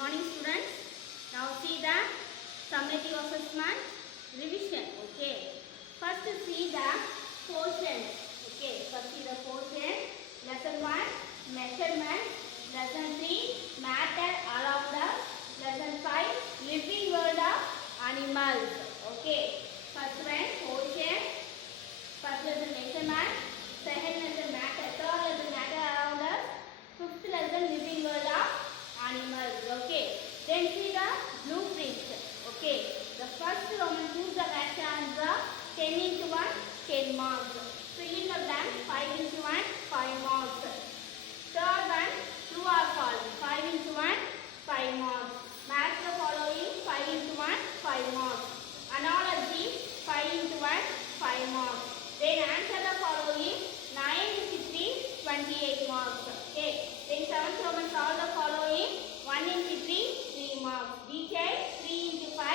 morning students. Now see the summative assessment revision. Okay. First see the portions. Okay. First see the portion. Lesson 1 measurement. Lesson 3 matter around us. Lesson 5 living world of animals. Okay. First one portion. First lesson measurement. Second lesson matter. Third lesson matter around us. Fifth lesson living world of animals. Okay. Then see the blueprint. Okay. The first Roman choose the correct answer. 10 into 1, 10 marks. Fill in the blank. 5 into 1, 5 marks. Third one, true or false. 5 into 1, 5 marks. Match the following. 5 into 1, 5 marks. Analogy. 5 into 1, 5 marks. Then answer the following. 9 into 3, 28 marks. Okay. Then 7th Roman solve the following. 1 into 3, 3 marks. Detail 3 into 5,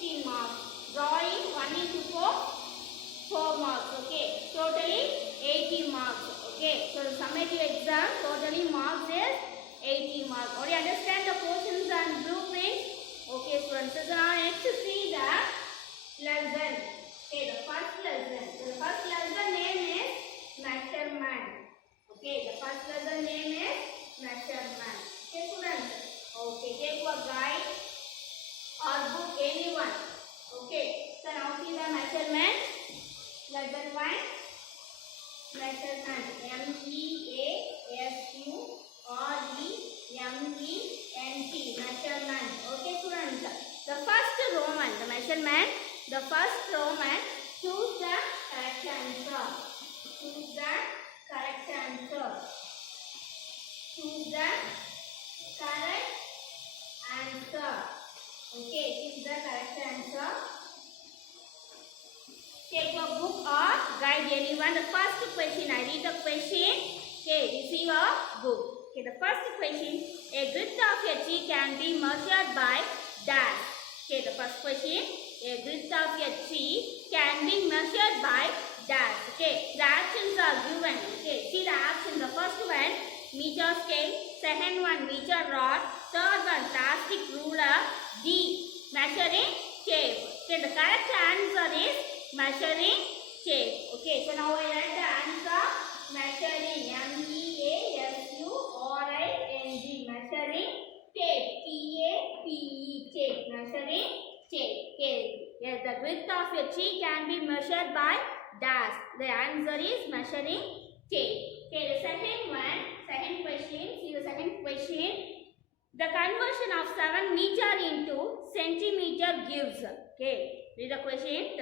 15 marks. Drawing 1 into 4, 4 marks. Okay. Totally 80 marks. Okay. So the summative exam totally marks is 80 marks. Or you understand the portions and blueprints? Okay, students. So now next see the lesson. Okay, the first lesson. So the first lesson name is measurement. Okay, the first lesson name is measurement. Okay, students. Okay, take a guide or book anyone. Okay, so now see the measurement. Lesson 1. Measurement. MEASUREMENT. Measurement. Okay, students. The first Roman, the measurement. The first Roman, choose the correct answer. Choose the correct answer. Choose the correct answer. Okay, choose the correct answer. Take a book or guide anyone. The first question, I read the question. Okay, receive a book. Okay, the first question, a width of a tree can be measured by dash. Okay, the first question, a width of a tree can be measured by dash. Okay, the actions are given. Okay, see the action. The first one, meter scale. Second one, meter rod. Third one, plastic ruler. D, measuring tape. Okay, the correct answer is measuring tape. Okay, so now I write the answer. Measuring. MEASURING. Measuring tape. TAPE. Tape. Measuring tape. Okay. Yes, the width of a tree can be measured by dash. The answer is measuring tape. Okay, the second one, second question. See the second question. The conversion of 7 meter into centimeter gives. Okay, read the question.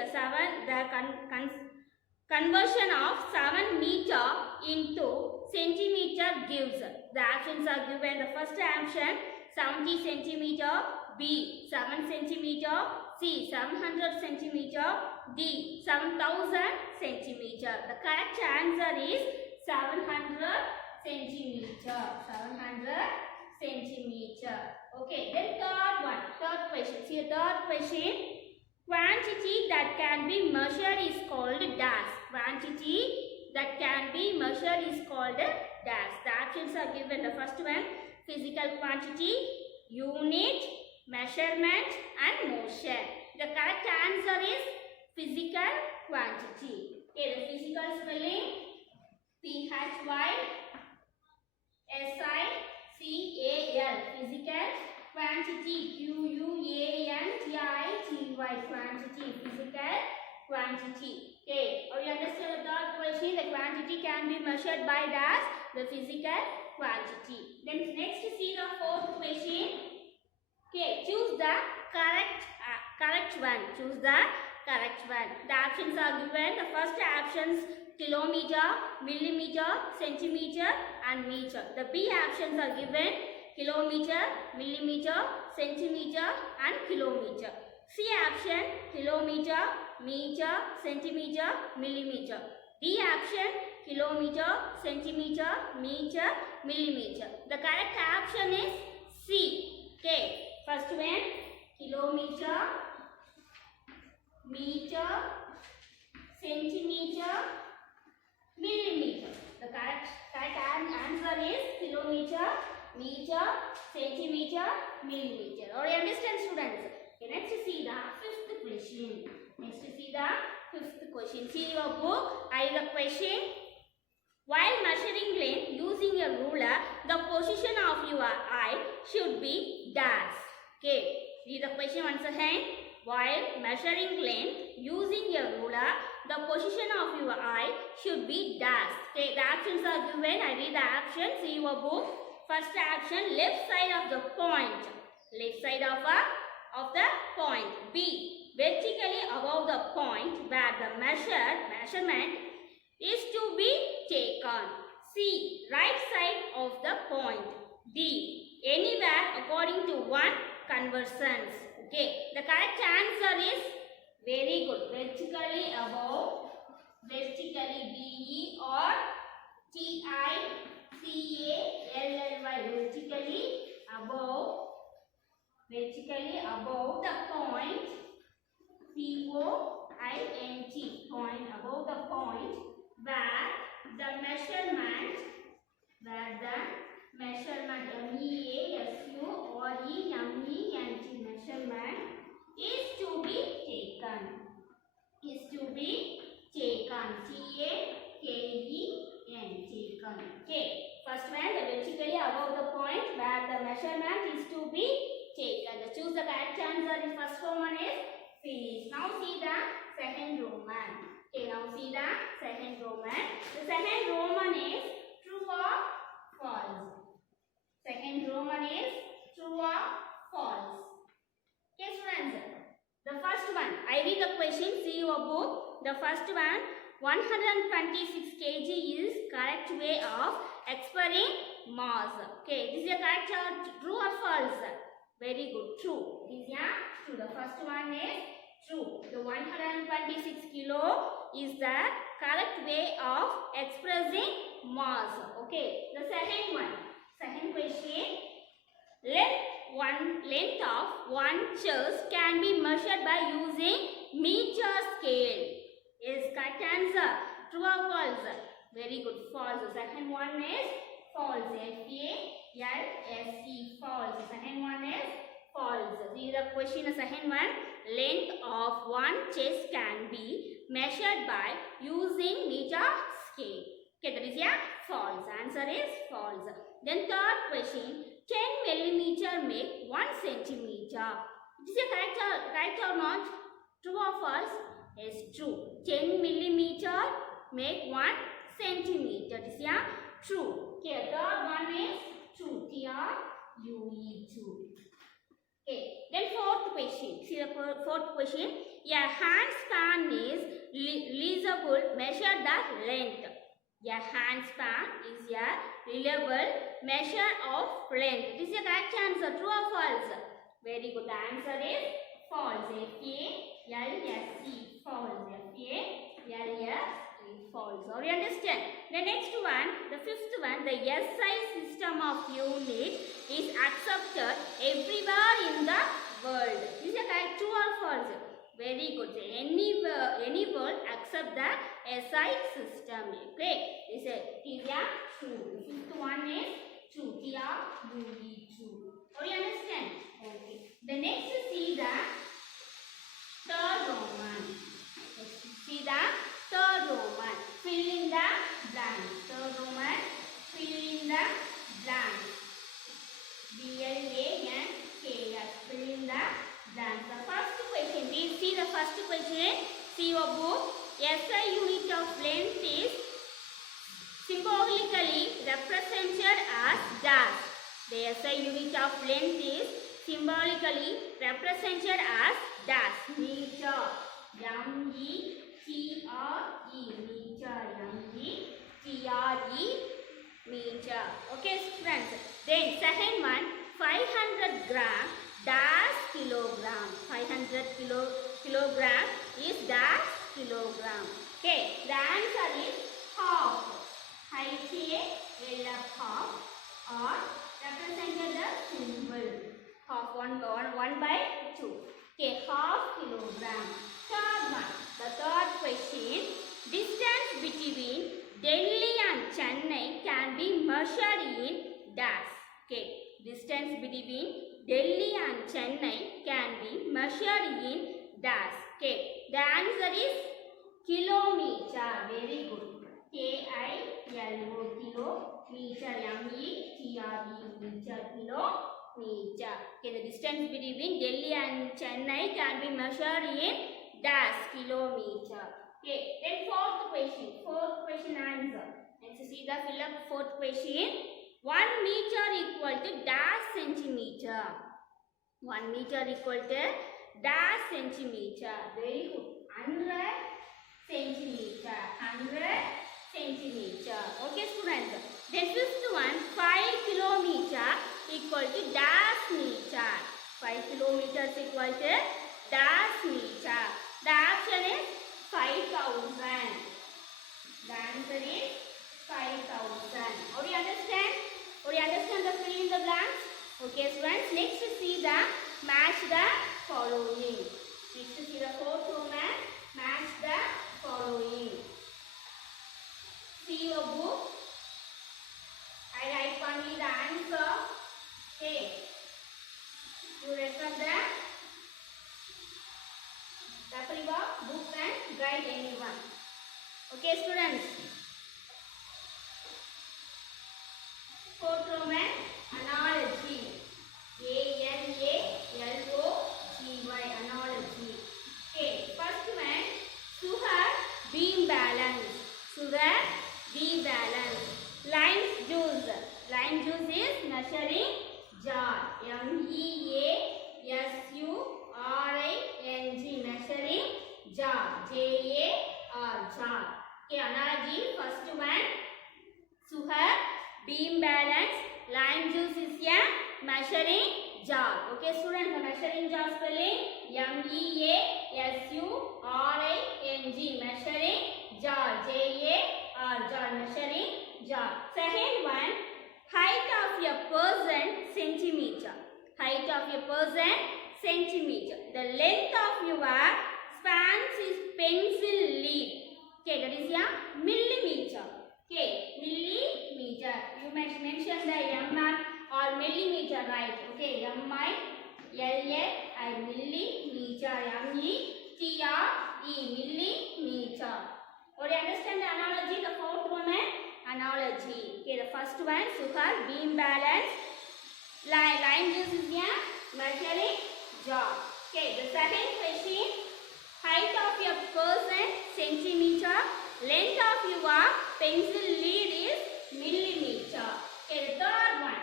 Conversion of 7 meter into centimeter gives. The actions are given. The first option 70 centimeter, B 7 centimeter, C 700 centimeter, D 7000 centimeter. The correct answer is 700 centimeter. 700 centimeter. Okay, then third one, third question. See the third question. Quantity that can be measured is called dash. Quantity that can be measured is called dash. The options are given. The first one, physical quantity, unit, measurement and motion. The correct answer is physical quantity. Okay, the physical spelling PHYSICAL. Physical quantity. QUANTITY. Quantity. Physical quantity. Okay, or you understand the third question. The quantity can be measured by dash. The physical quantity. Then next see the fourth question. Okay, choose the correct one. Choose the correct one. The options are given. The first options kilometer, millimeter, centimeter and meter. The B options are given. Kilometer, millimeter, centimeter and kilometer. C option kilometer, meter, centimeter, millimeter. D option kilometer, centimeter, meter, millimeter. The correct option is C. Okay, first one kilometer, meter, centimeter, millimeter. The correct answer is kilometer, meter, centimeter, millimeter. Or you understand, students? Okay, next see the fifth question. See your book. I read the question. While measuring length using a ruler, the position of your eye should be dash. Okay, read the question once again. While measuring length using a ruler, the position of your eye should be dash. Okay, the actions are given. I read the actions. See your book. First action, left side of the point. Left side of the point. B, vertically above the point where the measurement is to be taken. C, right side of the point. D, anywhere according to one conversions. Okay, the correct answer is very good. Vertically above, vertically BE or TICALLY, vertically above the point. POINT, point, above the point where the measurement measurement is to be taken. Taken. Taken. Okay. First one, the vertically above the point where the measurement is to be taken. Choose the correct answer. The first Roman is finished. Now see the second Roman. Okay, now see the second Roman. The second Roman is true or false. Second Roman is true or false. Okay, students. The first one, I read the question. See your book. The first one, 126 kg is correct way of expressing mass. Okay, this is a correct true or false? Very good. True. This is true. The first one is true. The 126 kilo is the correct way of expressing mass. Okay. The second one. Second question. Length of one chest can be measured by using meter scale. Is correct answer. True or false? Very good. False. The second one is false. FALSE. False. The second one is false. See the question. The second one. Length of one chest can be measured by using meter scale. Okay, that is false. Answer is false. Then third question. 10 millimeter make 1 centimeter. Is it correct or not? True or false? Yes, true. 10 millimeter make 1 centimeter. This is true. Okay, third one is true. TRUE, true. Okay, then fourth question. See the fourth question. A hand span is reusable. Measure the length. A hand span is a reliable measure of length. This is a correct answer. True or false? Very good. The answer is false. FALSE. False. FALSE. False. Or you understand? The next one, the fifth one, the SI system of unit is accepted everywhere in the world. This is a correct. True or false? Very good. Any world accept the SI system. Okay. This is true. The fifth one is true. TRUE, true. Or you understand? Okay. The next see the third Roman. See the third Roman. Fill in the blank. Third Roman. Fill in the blank. BLANKS. Fill in the blank. The first question. Please see the first question. See your book. SI unit of length is symbolically represented as dash. The SI unit of length is symbolically represented as dash. Meter. METRE. Meter. METRE. Meter. Okay, friends. Then second one, 500 gram dash kilogram. 500 kilogram is dash kilogram. Okay, the answer is half. HALF, half, or represented the symbol half. 1 by 2. Okay, half kilogram. Third one, the third question. Distance between Delhi and Chennai can be measured in dash. Okay, distance between Delhi and Chennai can be measured in dash. Okay, the answer is kilometer. Very good. K-I-L-O, kilo, meter, M-E-T-R-E, meter, kilometer. Okay, the distance between Delhi and Chennai can be measured in dash, kilometer. Okay, then fourth question answer. Let's see the fill up fourth question. 1 meter equal to dash centimeter. 1 meter equal to dash centimeter. Very good. 100 centimeter. 100 centimeter. Okay, students. Then fifth one, 5 kilometer equal to dash meter. 5 kilometers equal to dash meter. The option is 5,000. The answer is 5,000. Or you understand? Or you understand the fill in the blanks? Okay, students. Next, see the match the following. Next, see the fourth Roman. Match the following. See your book. I write only the answer. Okay. You refer the book and guide anyone. Okay, students. Fourth Roman, analogy. A-N-A-L-O-G-Y, analogy. Okay, first one, sugar beam balance. Sugar beam balance. Lime juice. Lime juice is measuring jar. M-E-A-S-U-R-I-N-G, measuring jar. J-A-R, jar. Okay, analogy. First one, sugar beam balance. Lime juice is a measuring jar. Okay, students, the measuring jar spelling M-E-A-S-U-R-I-N-G, measuring jar. J-A-R, jar, measuring jar. Second one, height of a person centimeter. Height of a person centimeter. The length of your spans is pencil lead. Okay, that is a millimeter. Okay, millimeter. You must mention the mm or millimeter, right? Okay, M-I-L-L-I, millimeter. M-E-T-R-E, millimeter. Or you understand the analogy, the fourth one, analogy. Okay, the first one, sugar beam balance. Lime juice is a measuring jar. Okay, the second question, height of a person centimeter. Length of your pencil lead is millimeter. Okay, the third one,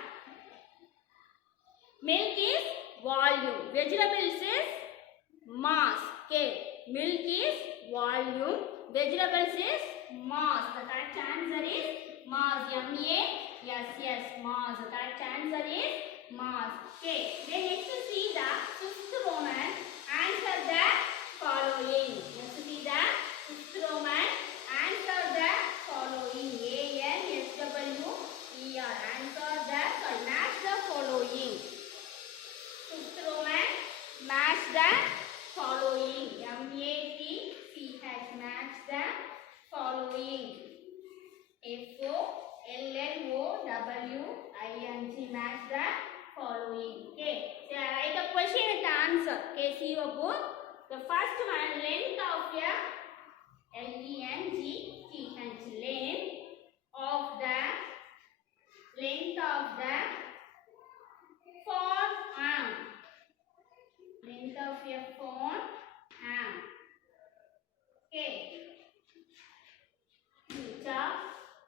milk is volume. Vegetables is mass. Okay, milk is volume. Vegetables is mass. The correct answer is mass. M-A-S-S, mass. The correct answer is mass. Okay, then next see the fifth Roman. Answer the following. Let's see the fifth Roman. Answer the following. A-N-S-W-E-R. Answer the, match the following. Fifth Roman, match the following. M-A-T-C-H, match the following. F-O-L-L-O-W-I-N-G, match the following. Okay, so I write the question and the answer. Okay, see your book. The first one, length of a L-E-N-G-T-H, length of the forearm. Length of your forearm. Okay. Meter.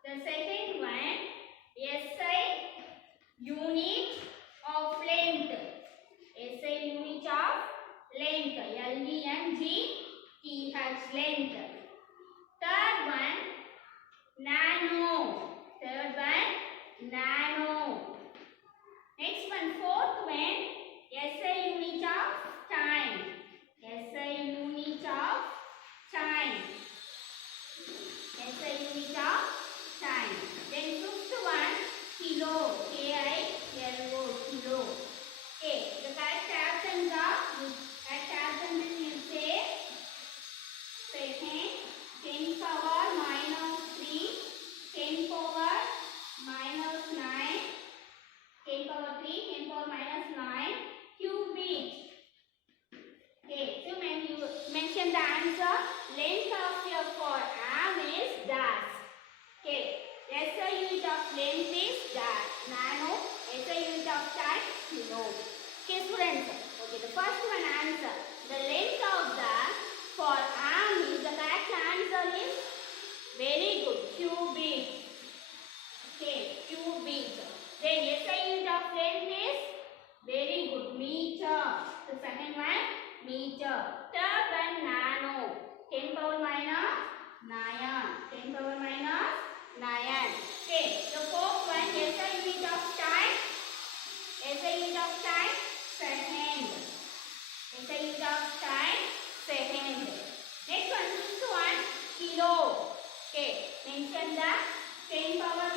The second one, SI unit of length. SI unit of length. L-E-N-G-T-H, length. Third one, nano. Third one, nano. Next one, fourth one, SI unit of time. SI unit of time. SI unit of time. Then fifth one, kilo. K-I-L-O, kilo. Okay, the correct options are, you say, second, 10 power minus 3, 10 power minus 9, 10 first one answer. The length of the for arm is the correct answer is very good. Cubit. Okay, cubit. Then SI unit of length is very good. Meter. The second one meter. Third one nano. 10 power minus 9. 10 power minus 9. Okay. The fourth one SI unit of time. SI unit of time second. SI unit of time second. Next one, fifth one, kilo. Okay, mention the 10 power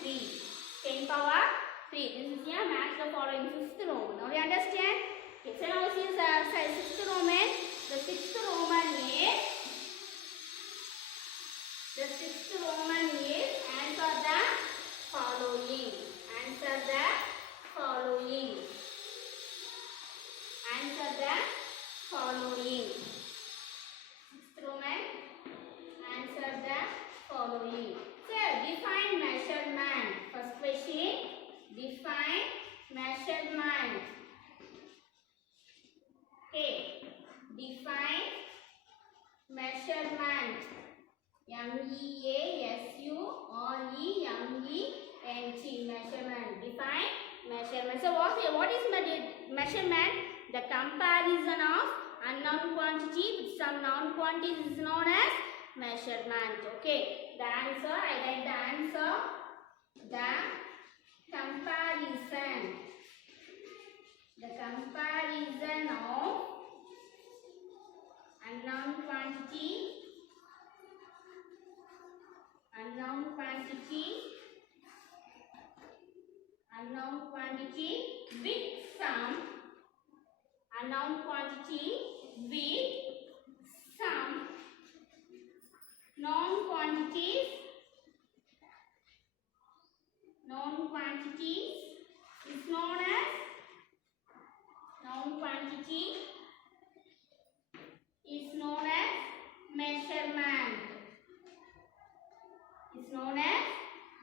3. 10 power 3. This is here. Match the following fifth Roman. Now you understand? Okay, so now this is sixth Roman. The sixth Roman is answer the following. Answer the following. Answer the following. Sixth Roman. Answer the following. Sir, define measurement. First question. Define measurement. Okay. Define measurement. MEASUREMENT. Measurement. Define measurement. So what is measurement? The comparison of unknown quantity with some known quantities is known as measurement. Okay. The answer, I write the answer. The comparison. The comparison of unknown quantity with some unknown quantity with some known quantities is known as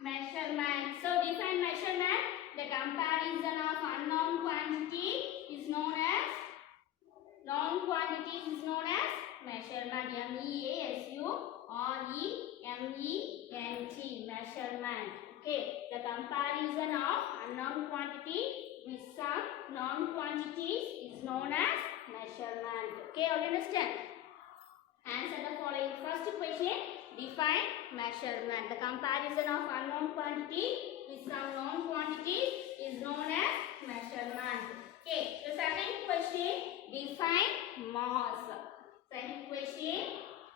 measurement. So define measurement. The comparison of unknown quantity is known as known quantities is known as measurement. MEASUREMENT. Measurement. Okay. The comparison of unknown quantity with some known quantities is known as measurement. Okay, all understand? Answer the following. First question, define measurement. The comparison of unknown quantity with some known quantities is known as measurement. Okay, the second question, define mass. Second question,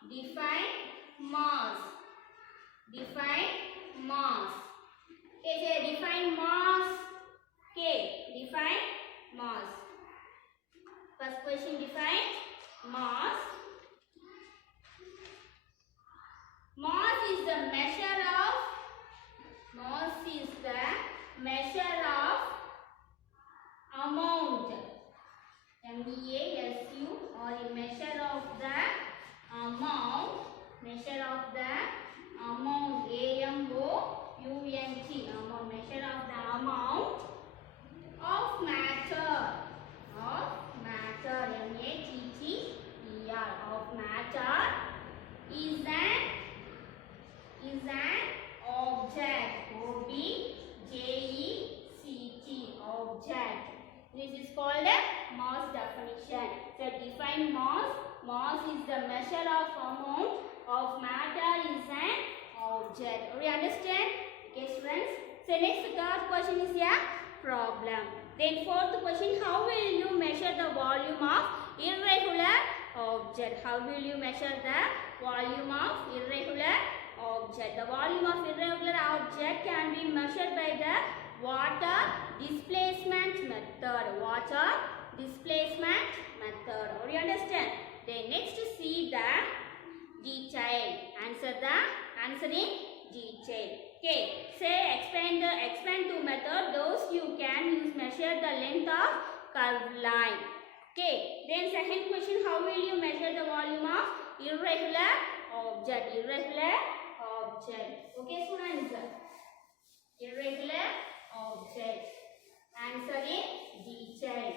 define mass. Define mass. Okay, so define mass. Okay, define mass. First question, define mass. Mass is the measure of amount. MEASU or a measure of the amount. Measure of the amount. AMOUNT. Amount. Measure of the amount of matter. MATTER. Of matter is an object. OBJECT. Object. This is called a mass definition. So define mass. Mass is the measure of amount of matter is an object. We understand? Okay, students. So next third question is a problem. Then fourth question, how will you measure the volume of irregular object? How will you measure the volume of irregular object? The volume of irregular object can be measured by the water displacement method. Water displacement method. Do you understand? Then next see the detail. Answer in detail. Okay. Say expand to method. Those you can use measure the length of curved line. Okay. Then second question, how will you measure the volume of irregular object? Irregular object. Okay, students. Irregular object. Answer in detail.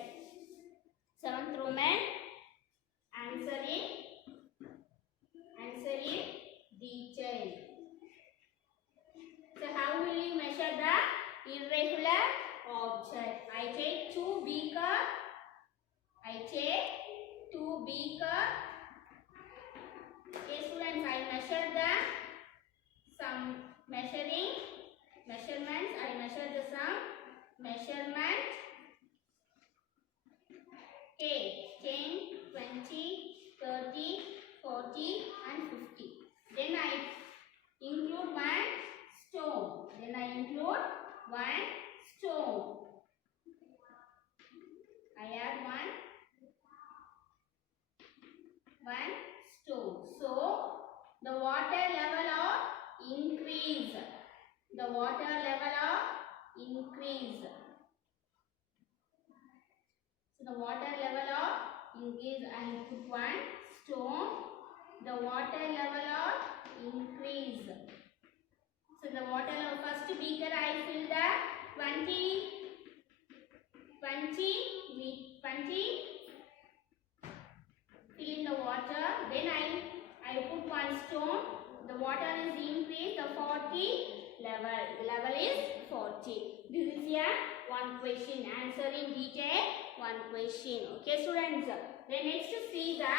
Okay, 10, 20, 30, 40 and 50. Then I include one stone. Then I include one stone. I add one stone. So the water level of increase. The water level of increase. So the water level of increase. I put one stone. The water level of increase. So the water level, first beaker I fill the 20 fill in the water. Then I put one stone. The water is increased. The 40 level. The level is 40. This is here one question. Answer in detail one question. Okay, students. Then next see the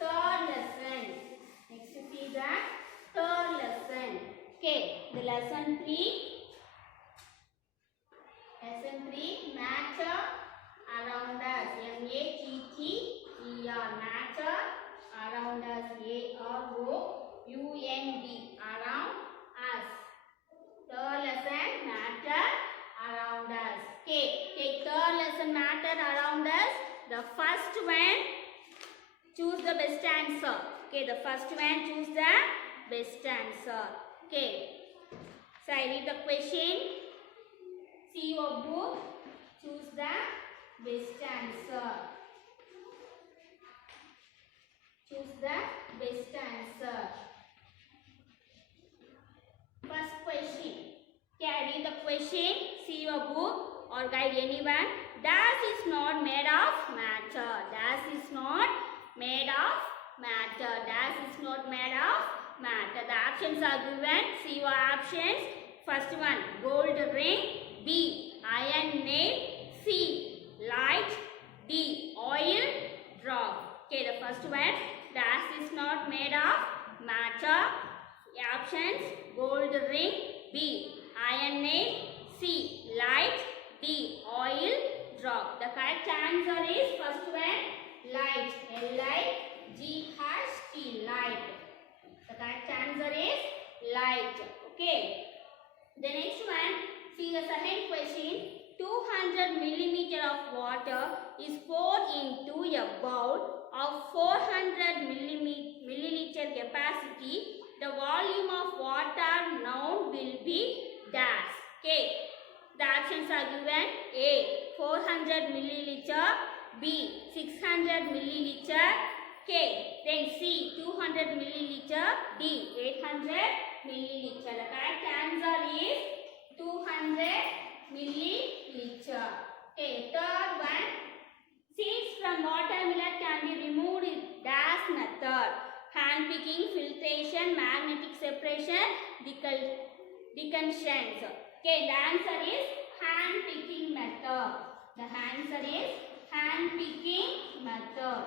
third lesson. Next see the third lesson. Okay, the lesson 3. Lesson 3, matter around us. M-A-T-T-E-R. Matter around us. A-R-O-U-N-D. Around us. Third lesson, matter around us. Okay, take third lesson, matter around us. The first one, choose the best answer. Okay, the first one, choose the best answer. Okay, so I read the question. See your book, choose the best answer. Choose the best answer. First question. Okay, I read the question. See your book or guide anyone. Dash is not made of matter. Dash is not made of matter. Dash is not made of matter. The options are given. See your options. First one, gold ring. B, iron nail. C, light. D, oil drop. Okay, the first one, dash is not made of matter. Options, gold ring. B, iron nail. C, light. D, oil drop. The correct answer is first one, light. L-I-G-H-T, light. The correct answer is light. Okay. The next one, see the second question. 200 millimeter of water is poured into a bowl of 400 milliliter capacity. The volume of water now will be dash. Okay. The options are given. A, 400 milliliter. B, 600 milliliter. Okay. Then C, 200 milliliter. D, 800 milliliter. The correct answer is 200 milliliter. Okay, third one. Seeds from watermelon can be removed in dash method. Hand picking, filtration, magnetic separation, decoctions. Okay, the answer is hand picking method. The answer is hand picking method.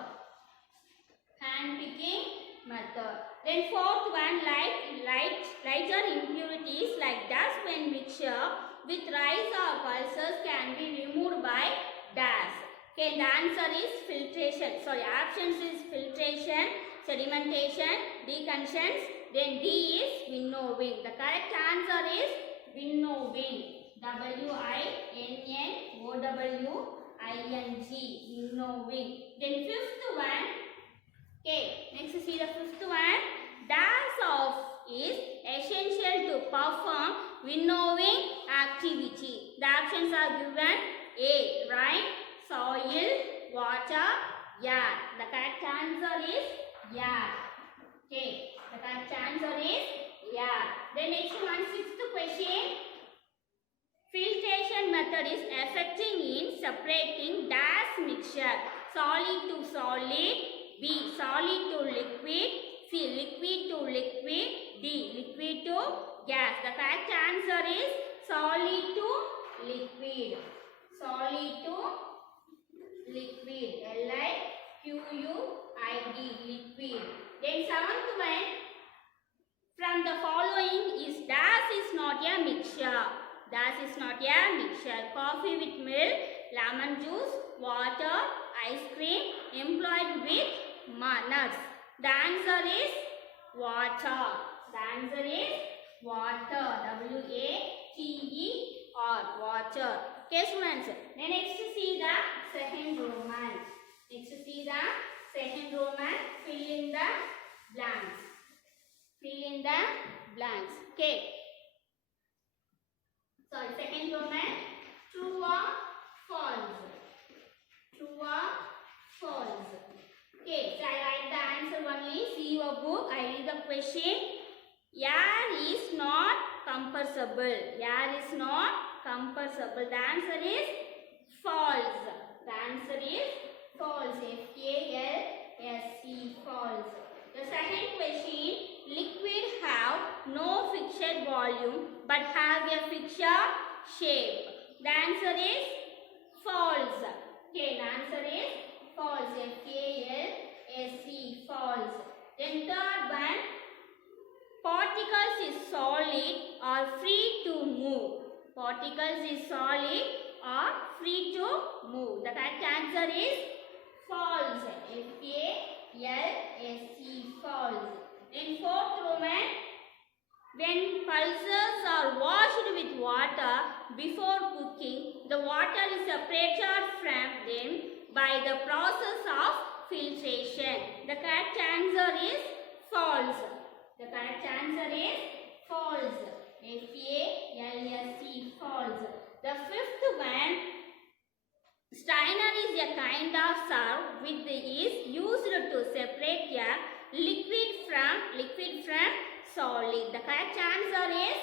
Hand picking method. Then fourth one, lighter impurities like dust when mixture with rice or pulses can be removed by dash. Okay, the answer is filtration. Sorry, options is filtration, sedimentation, decoctions. Then D is winnowing. The correct answer is winnowing. W-I-N-N-O-W-I-N-G. Winnowing. Then fifth one. Okay, next see the fifth one. Dash off is essential to perform winnowing activity. The options are given. A, rain, soil, water, air. The correct answer is air. Okay, the correct answer is air. The next one, sixth question. Filtration method is effective in separating dash mixture. Solid to solid. B, solid to liquid. C, liquid to liquid. D, liquid to gas. The correct answer is solid to liquid. Solid to liquid. L-I-Q-U-I-D, liquid. Then seventh one. From the following is dash is not a mixture. Dash is not a mixture. Coffee with milk, lemon juice, water, ice cream employed with nuts. The answer is water. The answer is water. W-A-T-E-R. Water. Okay, students. Then next see the second Roman. Next see the second Roman. Fill in the blanks. Fill in the blanks. Okay. Sorry, second Roman. True or false? True or false? Okay, so I write the answer only. See your book. I read the question. Air is not compressible. Air is not compressible. The answer is false. The answer is false. F-A-L-S-E. False. The second question. Liquid have no fixed volume but have a fixed shape. The answer is false. Okay, the answer is false. F-A-L-S-E. False. Then third one. Particles is solid or free to move. Particles is solid or free to move. The correct answer is false. F-A-L-S-E. False. Then fourth Roman. When pulses are washed with water before cooking, the water is separated from them by the process of filtration. The correct answer is false. The correct answer is false. F-A-L-S-E. False. The fifth one. Strainer is a kind of serve which is used to separate a liquid from solid. The correct answer is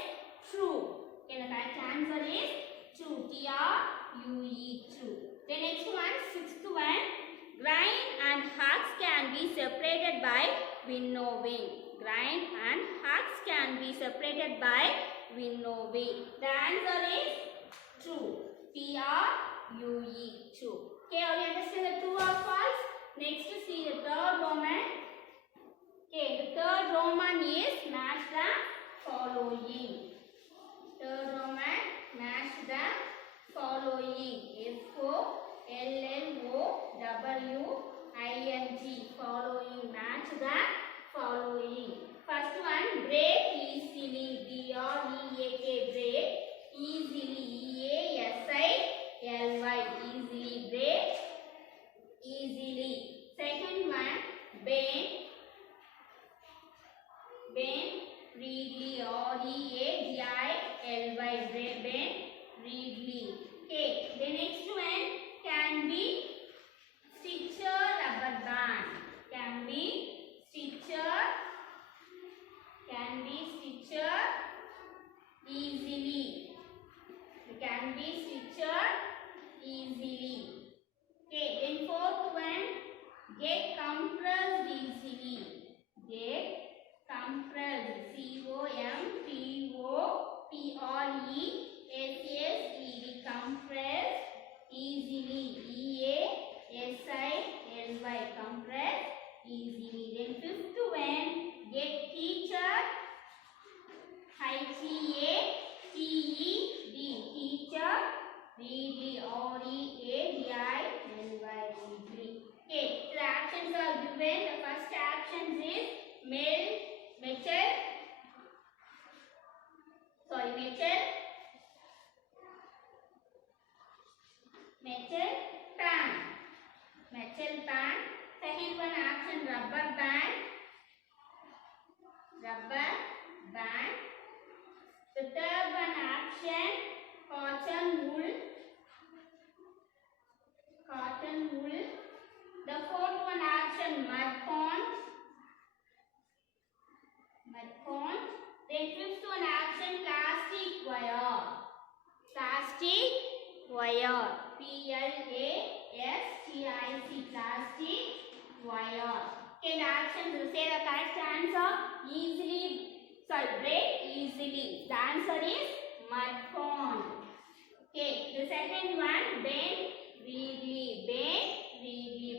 true. Okay, the correct answer is true. T-R-U-E. True. The next one, sixth one. Grain and husks can be separated by winnowing. Grain and husks can be separated by winnowing. The answer is true. T-R-U-E. True. Okay, are you understand the true or false? Next, see the third Roman. Okay, the third Roman is match the following. Third Roman, match the following. F-O-L-L-O-W-I-N-G. Following. Match the following. First one, break easily. B-R-E-A-K. Break easily. E-A-S-I-L-Y. Easily. Break easily. Second one, bend. Bend readly. R-E-A-D-I-L-Y. Bend readly. Okay. The next one can be stitcher rubber band. Can be stitcher easily. Can be stitcher easily. Okay. Then fourth one, get compressed easily. Get compressed. C-O-M-P-O-P-R-E-S-S-E-D. Compressed easily. E-A-S-I-L-Y. Compressed easily. Then fifth one, get teacher. H-E-A-T-E-D. Teacher readly. R-E-A-D-I-L-Y. Readly. Okay, the actions are given. The first action is metal pan. Metal pan. Second one action, rubber band. The third one action, cotton wool. The fourth one action, mud pond. Then fifth one action, plastic wire. P-L-A-S-T-I-C. Plastic wire. Okay, the actions will say the correct answer. Break easily. The answer is mud pond. Okay, the second one, bend readly.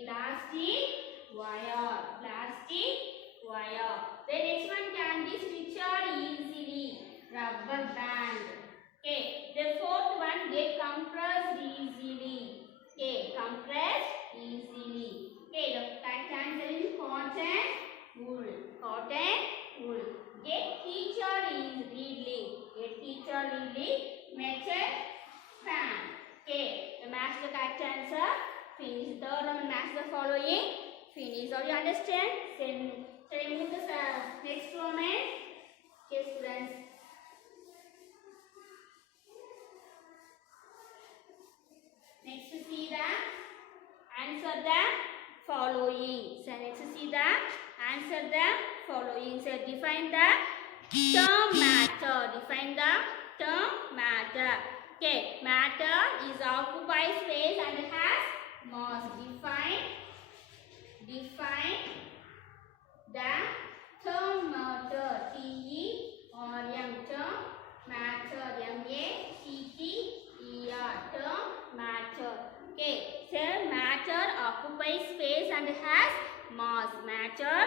Plastic wire. The next one can be stitched easily. Rubber band. Okay, the fourth one, get compressed easily. Okay, compressed finish. Third Roman, match the following, finish. Or you understand? Then shall I move the next Roman? Okay, students. Next, see the answer the following. So next, see the answer the following. So define the term matter. Define the term matter. Okay, matter is occupies space and has mass. Define the term matter. T-E-R-M, term matter. M-A-T-T-E-R, term matter. Okay, so matter occupies space and has mass. Matter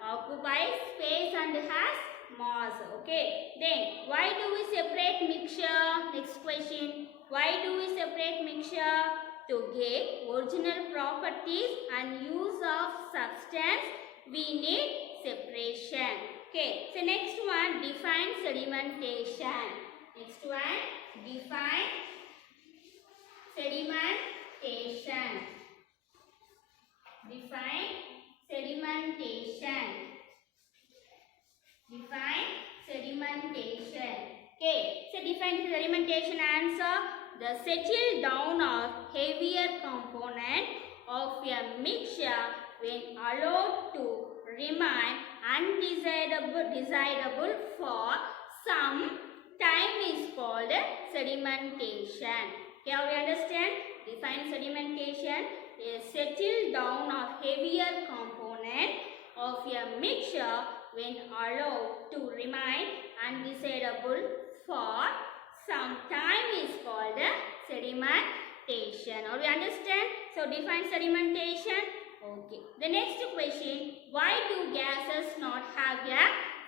occupies space and has mass. Okay, then why do we separate mixture? Next question. Why do we separate mixture? To get original properties and use of substance, we need separation. Okay, so next one, define sedimentation. Next one, define sedimentation. Define sedimentation. Define sedimentation. Okay, so define sedimentation answer. The settle down of heavier component of a mixture when allowed to remain undesirable for some time is called sedimentation. Okay, we understand? Define sedimentation. A settle down of heavier component of a mixture when allowed to remain undesirable for some time is called sedimentation. Or we understand? So define sedimentation. Okay. The next question, why do gases not have a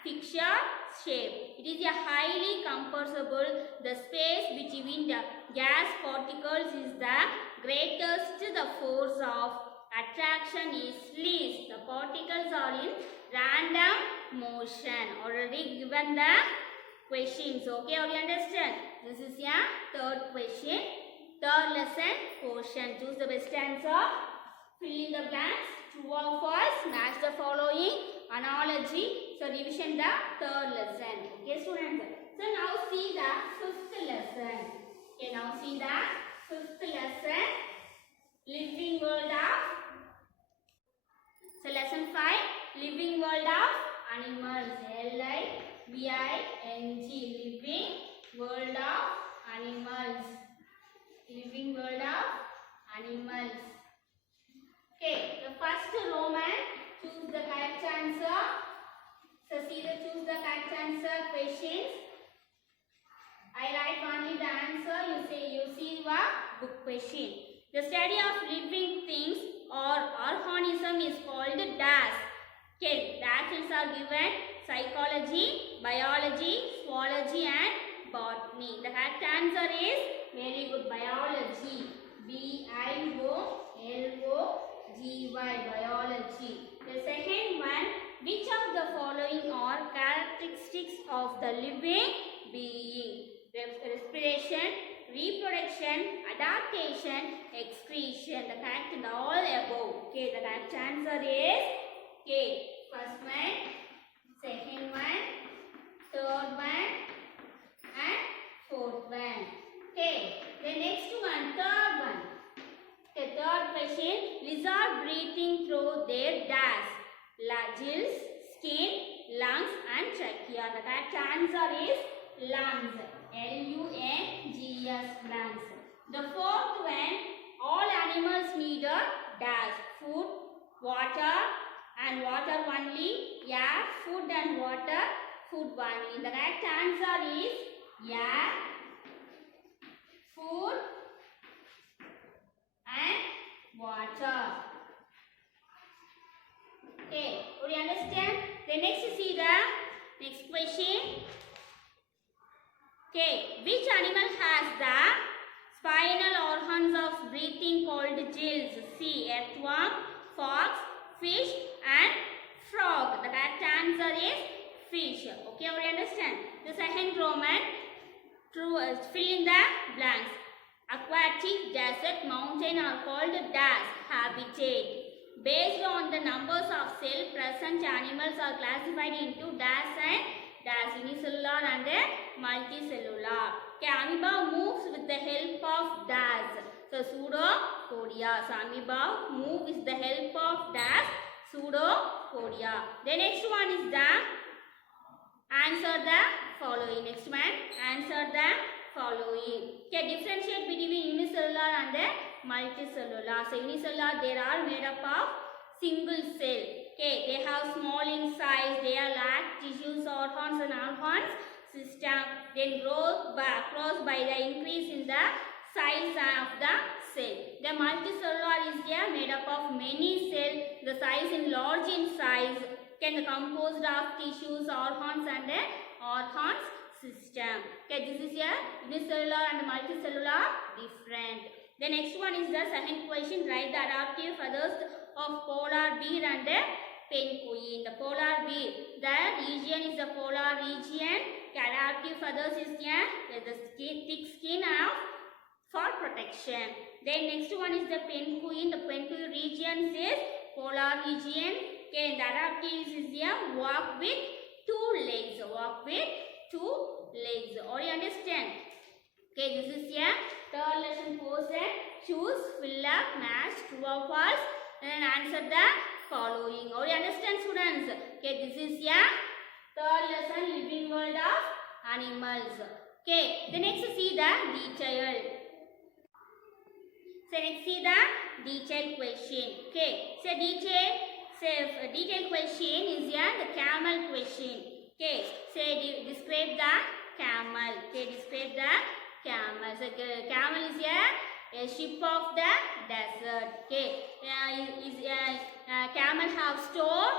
fixed shape? It is a highly compressible. The space between the gas particles is the greatest. The force of attraction is least. The particles are in random motion. Already given the questions. Okay, or you understand? This is a third question. Third lesson portion. Choose the best answer. Fill in the blanks. True or false. Match the following. Analogy. So revision the third lesson. Okay, students. So now see the fifth lesson. Okay, now see the fifth lesson. Living world of. So lesson 5. Living world of animals. L-I-V-I-N-G. Living world of animals. Living world of animals. Okay, the first Roman, choose the correct answer. So see the choose the correct answer questions. I write only the answer. You see the book question. The study of living things or organism is called dash. Okay, the actions are given: psychology, biology, zoology and botany. The correct answer is very good, biology. B-I-O-L-O-G-Y, biology. The second one, which of the following are characteristics of the living being? Respiration, reproduction, adaptation, excretion. The correct and all above. Okay, the correct answer is okay. First one, second one, third one and fourth one. Okay, the next one, third one. The third question, lizard breathing through their dash, gills, skin, lungs and trachea. The correct answer is lungs. L-U-N-G-S, lungs. The fourth one, all animals need a dash, food, water and water only, air, food and water, food only. The correct answer is air, food and water. Okay, do you understand? The next see the next question. Okay, which animal has the spinal organs of breathing called gills? C. Earthworm, fox, fish and frog. The correct answer is fish. Okay, do you understand? The second Roman, true, fill in the blanks. Aquatic, desert, mountain are called dash habitat. Based on the numbers of cell present, animals are classified into dash and dash, unicellular and multicellular. Okay, amoeba moves with the help of dash. So pseudopodia. So amoeba move with the help of dash, pseudopodia. The next one is the answer the following. Next one, answer the following. Okay, differentiate between unicellular and the multicellular. So unicellular, they are made up of single cell. Okay, they have small in size. They are lack tissues, organs and organs system. Then grow across by the increase in the size of the cell. The multicellular is made up of many cells. The size in large in size. Can composed of tissues, organs and organs system. Okay, this is unicellular and multicellular different. The next one is the second question. Write the adaptive feathers of polar bear and penguin. The polar bear, the region is the polar region. Adaptive feathers is the thick skin of for protection. Then next one is the penguin. The penguin region is polar region. Okay, the adaptive is walk with two legs. Walk with two legs. Or you understand? Okay, this is third lesson portion. Choose, fill up, match, true or false, and answer the following. Or you understand, students? Okay, this is third lesson, living world of animals. Okay, the next see the detail. So next see the detailed question. Okay, so detailed question is the camel question. Okay, say describe the camel. Okay, describe the camel. So camel is a ship of the desert. Okay, camel have stored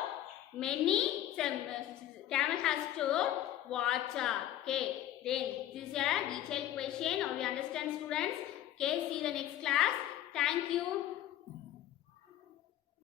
many. Camel has stored water. Okay, then this is a detailed question. Or we understand, students? Okay, see the next class. Thank you.